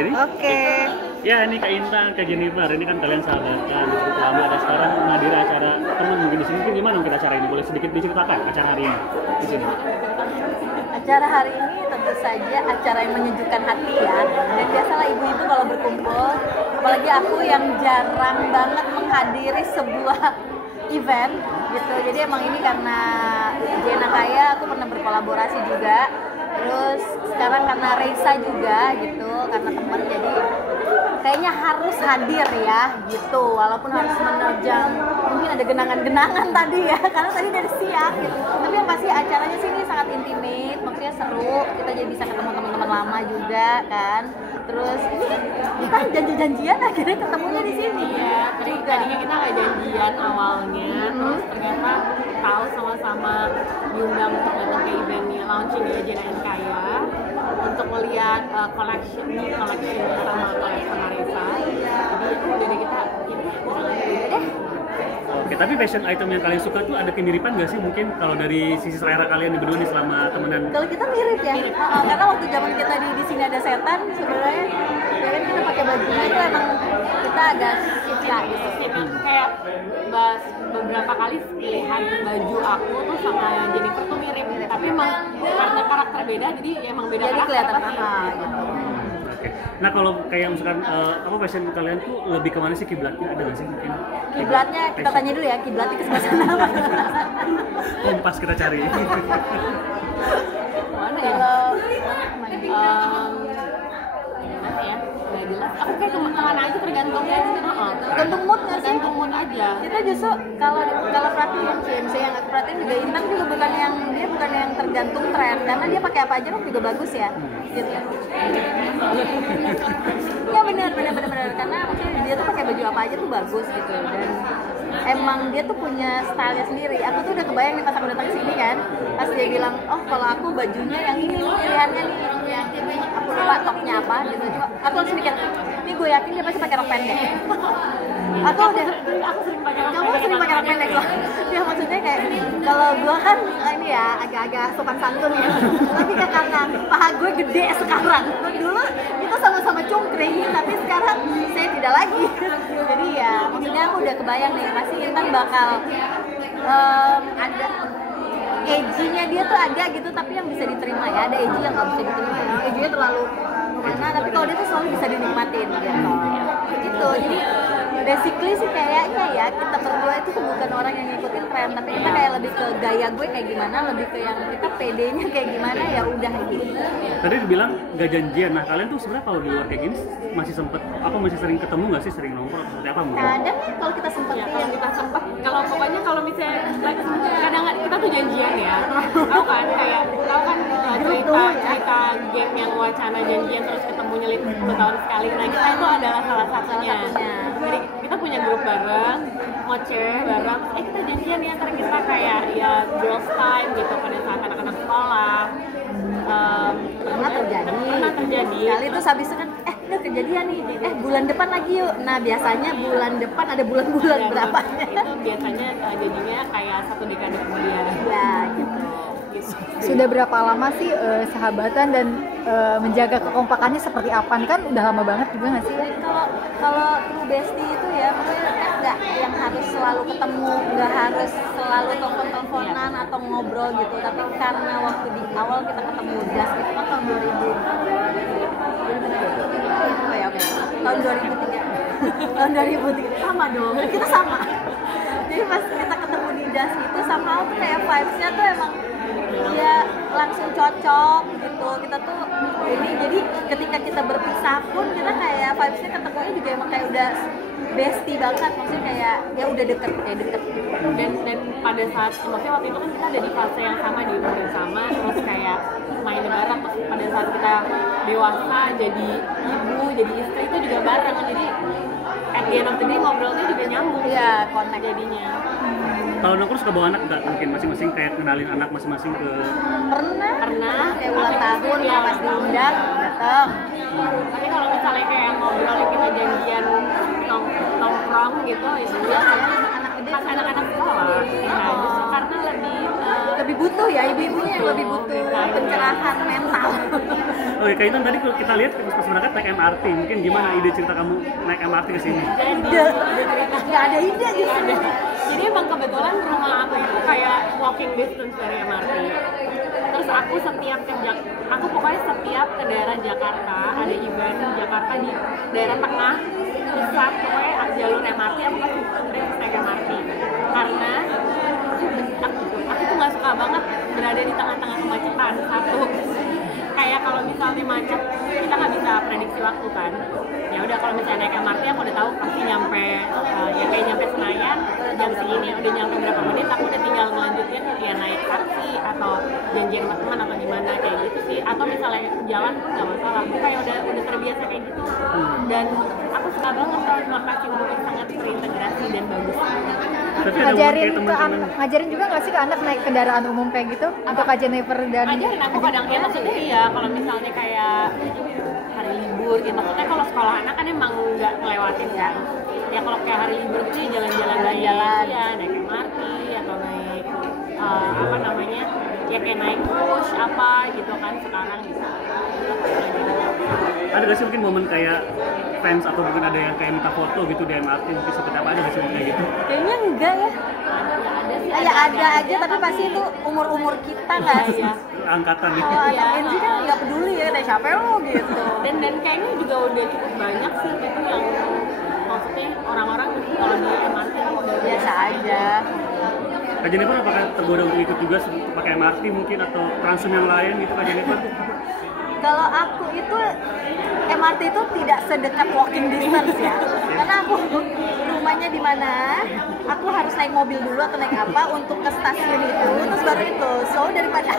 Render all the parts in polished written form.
ini. Oke. Ya, ini Kak Intan, Kak Jennifer, ini kan kalian sahabatan cukup lama, ada sekarang menghadiri acara teman mungkin di sini. Mungkin gimana mungkin acara ini? Boleh sedikit diceritakan acara hari ini di sini? Acara hari ini tentu saja acara yang menyejukkan hati ya. Dan biasalah ibu-ibu kalau berkumpul, apalagi aku yang jarang banget menghadiri sebuah event gitu. Jadi emang ini karena Jena Kaya aku pernah berkolaborasi juga. Terus sekarang karena Reisa juga gitu, karena teman, jadi kayaknya harus hadir ya gitu, walaupun harus menerjang mungkin ada genangan-genangan tadi ya, karena tadi dari siang gitu. Tapi yang pasti acaranya sini sangat intimate, maksudnya seru, kita jadi bisa ketemu teman-teman lama juga kan. Terus ini kita janji-janjian akhirnya ketemunya di sini ya. Tadinya kita nggak janjian awalnya, terus ternyata tahu sama-sama diundang untuk datang ke eventnya launching di Jena Kaya untuk melihat collection sama Reza. Jadi dari kita ini Oke, tapi fashion item yang kalian suka tuh ada kemiripan nggak sih mungkin kalau dari sisi selera kalian di berdua nih selama temenan? Kalau kita mirip ya, karena waktu zaman kita di sini ada setan sebenarnya, ya kan kita pakai bajunya itu emang kita agak cipta gitu. Kayak beberapa kali pilihan baju aku tuh sama Jennifer tuh mirip, tapi emang karena karakter beda jadi ya emang beda jadi karakter. kelihatan apa gitu. Oke. Nah kalau kayak misalkan apa fashion kalian tuh lebih kemana sih kiblatnya, ada nggak sih mungkin? Kiblatnya kita tanya dulu ya, kiblatnya ke sebelah sana apa? Kompas kita cari. Mana ya? Mana ya? Gak jelas. Aku kayak kemana aja tergantung ya. Tergantung mood nggak sih? Tergantung mood aja. Kita justru kalau perhatiin CMC yang aku perhatiin juga Intan juga bukan yang tergantung tren, karena dia pakai apa aja juga bagus ya. Gitu. Ya benar karena maksudnya dia tuh pakai baju apa aja tuh bagus gitu, dan emang dia tuh punya stylenya sendiri. Aku tuh udah kebayang nih pas aku datang ke sini kan, pas dia bilang, oh kalau aku bajunya yang ini nih pilihannya nih, yang aku lupa topnya apa gitu. Cuma aku langsung mikir, ini gue yakin dia pasti pakai rok pendek. Aku sering pakai rok pendek loh. Ya maksudnya kayak kalau gue kan ini ya agak-agak sopan santun ya. Tapi kan karena paha gue gede sekarang. Dulu kita sama-sama cungkring, tapi sekarang saya tidak lagi. Jadi ya maksudnya aku udah kebayang nih pasti Intan bakal ada edgy-nya dia tuh ada gitu, tapi yang bisa diterima ya. Ada edgy yang nggak bisa diterima. Edgy-nya terlalu mana, tapi kalau dia tuh selalu bisa dinikmatin gitu. Jadi basically sih kayaknya ya kita berdua itu tuh bukan orang yang ngikutin tren, tapi kita kayak lebih ke gaya gue kayak gimana, lebih ke yang kita pedenya kayak gimana, ya udah gitu. Tadi dibilang gak janjian, nah kalian tuh sebenarnya kalau di luar kayak gini masih sering ketemu nggak sih, sering nongkrong atau seperti apa mungkin? Kadang kalau kita sempat kalau pokoknya kalau misalnya kadang kita tuh janjian ya. Tahu kan cerita game yang wacana janjian terus ketemunya 10 tahun sekali. Nah, kita itu adalah salah satunya. Jadi kita punya grup bareng, ngoceh bareng, kita janjian ya, ntar kita kayak ya girls time gitu pada saat anak-anak sekolah. Pernah terjadi. Kali itu habis itu kan udah kejadian nih, bulan depan lagi yuk. Nah biasanya bulan depan ada bulan-bulan berapa? Itu biasanya jadinya kayak 1 dekade kemudian. Ya gitu. Sudah berapa lama sih sahabatan dan menjaga kekompakannya seperti apa? Nih kan udah lama banget juga nggak sih? Kalau true bestie itu ya, maksudnya kan nggak yang harus selalu ketemu, nggak harus selalu telepon-teleponan atau ngobrol gitu. Tapi karena waktu di awal kita ketemu das itu kan tahun 2000. Tahun 2003. Tahun 2003 sama dong. Kita sama. Jadi pas kita ketemu di das itu somehow tuh kayak vibes-nya tuh emang dia langsung cocok gitu. Kita tuh ini, jadi ketika kita berpisah pun kita kayak vibes-nya ketemunya juga emang kayak udah bestie banget, maksudnya kayak ya udah deket dan pada saat maksudnya waktu itu kan kita ada di fase yang sama, di umur yang sama, terus kayak main bareng, terus pada saat kita dewasa jadi ibu, jadi istri itu juga bareng, jadi at the end of the day ngobrolnya juga nyambung ya, connect jadinya. Kalau nongkrong suka bawa anak nggak? Mungkin masing-masing kayak kenalin anak masing-masing ke... Pernah kayak ulang tahun ya, pas diundang datang. Tapi kalau misalnya kayak ngobrol kita janjian nongkrong gitu, itu ya pas anak-anak sekolah. Nah, justru karena lebih butuh ya, ibu-ibunya yang lebih butuh pencerahan mental. Oke, Kak Intan tadi kita lihat pas berangkat naik MRT, mungkin gimana ide cerita kamu naik MRT ke sini? Nggak ada ide justru. Jadi emang kebetulan rumah aku itu kayak walking distance dari MRT. Terus aku pokoknya setiap ke daerah Jakarta, ada event di Jakarta di daerah tengah, pusat, pokoknya jalur MRT, aku pasti naik MRT. Karena aku tuh nggak suka banget berada di tengah-tengah kemacetan. Satu, kayak kalau misalnya macet, kita nggak bisa prediksi waktu kan. Ya udah kalau misalnya naik MRT aku udah tahu pasti nyampe ya kayak nyampe Senayan jam segini, udah nyampe berapa menit aku udah tinggal ngelanjutin ya naik taksi atau janjian sama teman atau gimana kayak gitu sih, atau misalnya jalan pun nggak masalah. Aku kayak udah terbiasa kayak gitu. Dan aku suka banget transportasi umum yang sangat terintegrasi dan bagus. Tapi ada kayak teman-teman. Ngajarin juga nggak sih ke anak naik kendaraan umum kayak gitu untuk Kak Jennifer dan Ngajarin aku kadang ya maksudnya iya kalau misalnya kayak hari libur gitu, maksudnya kalau sekolah anak kan emang nggak ngelewatin kan ya, kalau kayak hari libur tuh ya jalan-jalan ya naik MRT atau naik apa namanya ya kayak naik bus apa gitu kan sekarang bisa. Ada nggak sih mungkin momen kayak fans atau mungkin ada yang kayak minta foto gitu di MRT, mungkin seperti apa, ada nggak sih kayak gitu? Kayaknya enggak ya. Ya ada aja, tapi pasti itu umur kita nggak sih? Angkatan gitu. Oh, anak Gen Z kan nggak peduli ya, kayak siapa lo gitu. Dan kayaknya juga udah cukup banyak sih gitu yang maksudnya orang-orang kalau di MRT kan udah Biasa aja. Kak Jennifer apakah tergoda untuk ikut juga pakai MRT mungkin atau Transum yang lain gitu Kak Jennifer? Kalau aku itu MRT itu tidak sedekat walking distance ya, karena aku rumahnya di mana, aku harus naik mobil dulu atau naik apa untuk ke stasiun itu, terus baru itu. So daripada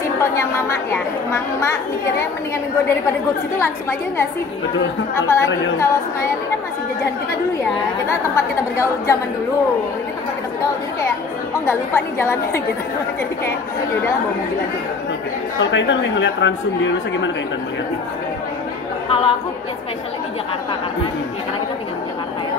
simpelnya mama ya, mama mikirnya mendingan gue daripada gue situ langsung aja nggak sih? Betul. Apalagi kalau Senayan ini kan masih jajahan kita dulu ya, kita tempat kita bergaul zaman dulu, ini tempat kita bergaul, jadi kayak oh nggak lupa nih jalannya gitu, jadi kayak ya udahlah bawa mobil aja. Oke. Kalau Kak Intan ngeliat Transum di Indonesia gimana Kak Intan melihatnya? Kalau aku especially di Jakarta karena kita tinggal di Jakarta ya.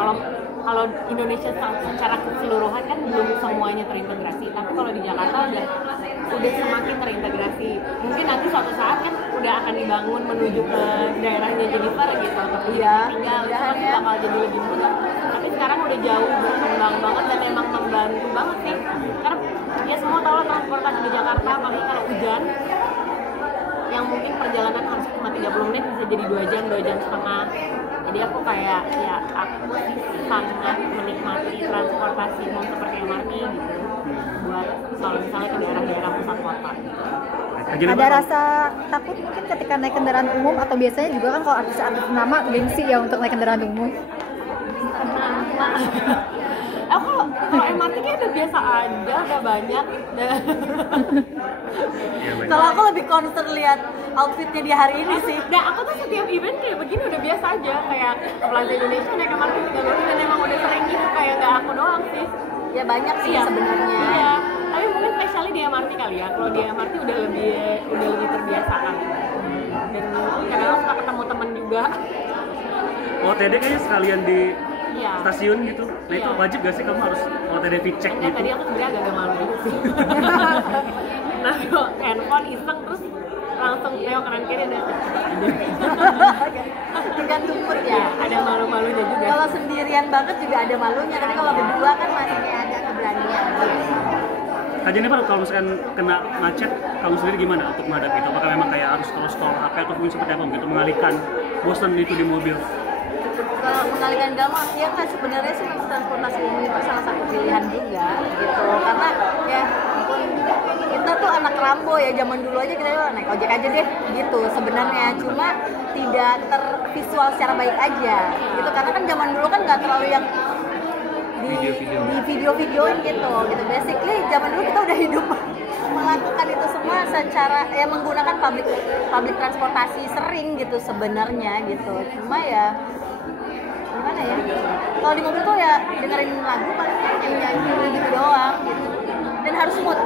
Kalau Indonesia secara keseluruhan kan belum semuanya terintegrasi, tapi kalau di Jakarta udah semakin terintegrasi. Mungkin nanti suatu saat kan udah akan dibangun menuju ke daerahnya Jennifer gitu, Iya, tinggal itu pasti bakal jadi lebih mudah. Tapi sekarang udah jauh berkembang banget dan memang membantu banget sih. Karena ya semua tahu lah transportasi di Jakarta, apalagi kalau hujan yang mungkin perjalanan harus cuma 30 menit bisa jadi 2 jam setengah. Jadi aku kayak ya aku sangat menikmati transportasi umum seperti MRT gitu buat kalau misalnya ke daerah-daerah pusat kota. ada rasa takut mungkin ketika naik kendaraan umum, atau biasanya juga kan kalau artis-artis nama gengsi ya untuk naik kendaraan umum? Kalau MRT kayak udah biasa aja, udah banyak. Kalau aku lebih concern lihat outfitnya di hari ini sih. Nah aku tuh setiap event kayak begini udah biasa aja, kayak ke Plaza Indonesia naik MRT 3 kali dan emang udah sering gitu, kayak nggak aku doang sih. Ya banyak sih sebenarnya. Iya, tapi mungkin spesialnya di MRT kali ya. Kalau di MRT udah lebih terbiasa kan. Dan kadang-kadang suka ketemu temen juga. OTD kayaknya sekalian di Iya. stasiun gitu. Nah itu wajib gak sih kamu harus OTD cek Enggak, gitu? tadi aku sebenarnya agak malu gitu sih. Nah, kok handphone iseng terus langsung nengok kanan kiri ada. Tergantung mood Ya, ya. ada malu-malunya juga. Kalau sendirian banget juga ada malunya, tapi kalau berdua kan masih kayak ada keberanian. Kak Jennifer kalau misalkan kena macet, kamu sendiri gimana untuk menghadapi itu? Apakah memang kayak harus scroll HP atau mungkin seperti apa gitu, mengalihkan bosan itu di mobil? Kalau mengalihkan gampang, ya kan sebenarnya sih transportasi umum itu salah satu pilihan juga gitu. Karena ya ampun, kita tuh anak Rambo ya, zaman dulu aja kita naik ojek aja deh gitu sebenarnya. Cuma tidak tervisual secara baik aja gitu. Karena kan zaman dulu kan nggak terlalu yang di video-videoin gitu. Basically zaman dulu kita udah hidup melakukan itu semua secara ya menggunakan public transportasi sering gitu sebenarnya gitu. Cuma ya gimana ya, kalau di mobil tuh ya dengerin lagu paling nyanyi gitu doang gitu, dan harus mood.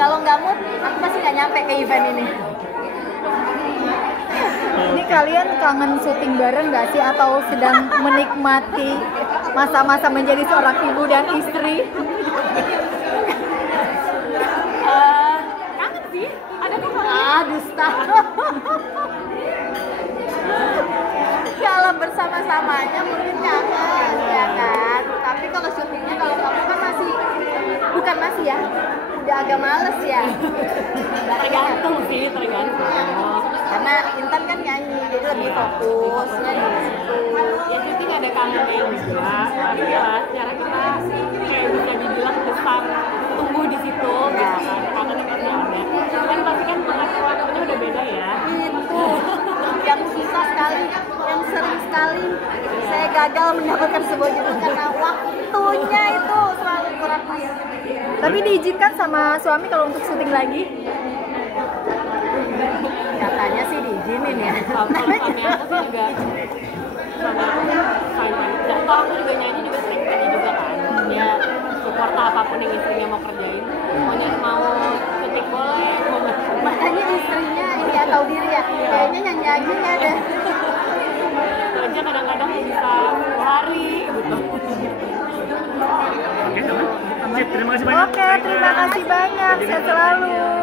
Kalau nggak mood aku pasti nggak nyampe ke event ini. Ini kalian kangen syuting bareng nggak sih, atau sedang menikmati masa-masa menjadi seorang ibu dan istri? Kangen sih, ada kan kangen? dusta. Kalau bersama-samanya mungkin kangen ya kan, tapi kalau syutingnya kalau kamu kan bukan masih ya, udah agak males ya. Tergantung sih, tergantung. Karena Intan kan nyanyi, jadi lebih fokusnya di situ. Ya syuting ada kangennya juga, tapi ya secara kita kayak bisa dibilang besar tumbuh di situ gitu kan, kangennya pasti ada. Kan pasti kan pengatur waktunya udah beda ya. Itu yang susah sekali, yang sering sekali saya gagal mendapatkan sebuah judul karena waktunya itu selalu kurang pas. Tapi diizinkan sama suami kalau untuk syuting lagi? Katanya sih diizinin ya. Kalau suami aku sih juga sama fine-fine. Dan kalau aku juga nyanyi juga sering nyanyi juga kan. Dia support apapun yang istrinya mau kerjain. Mau syuting boleh, mau Makanya istrinya ini ya tahu diri ya, kayaknya nyanyi aja ya deh. kerja kadang-kadang bisa 2 hari gitu. Oke, teman. Sip, terima kasih banyak. Oke, terima kasih banyak. Sehat selalu.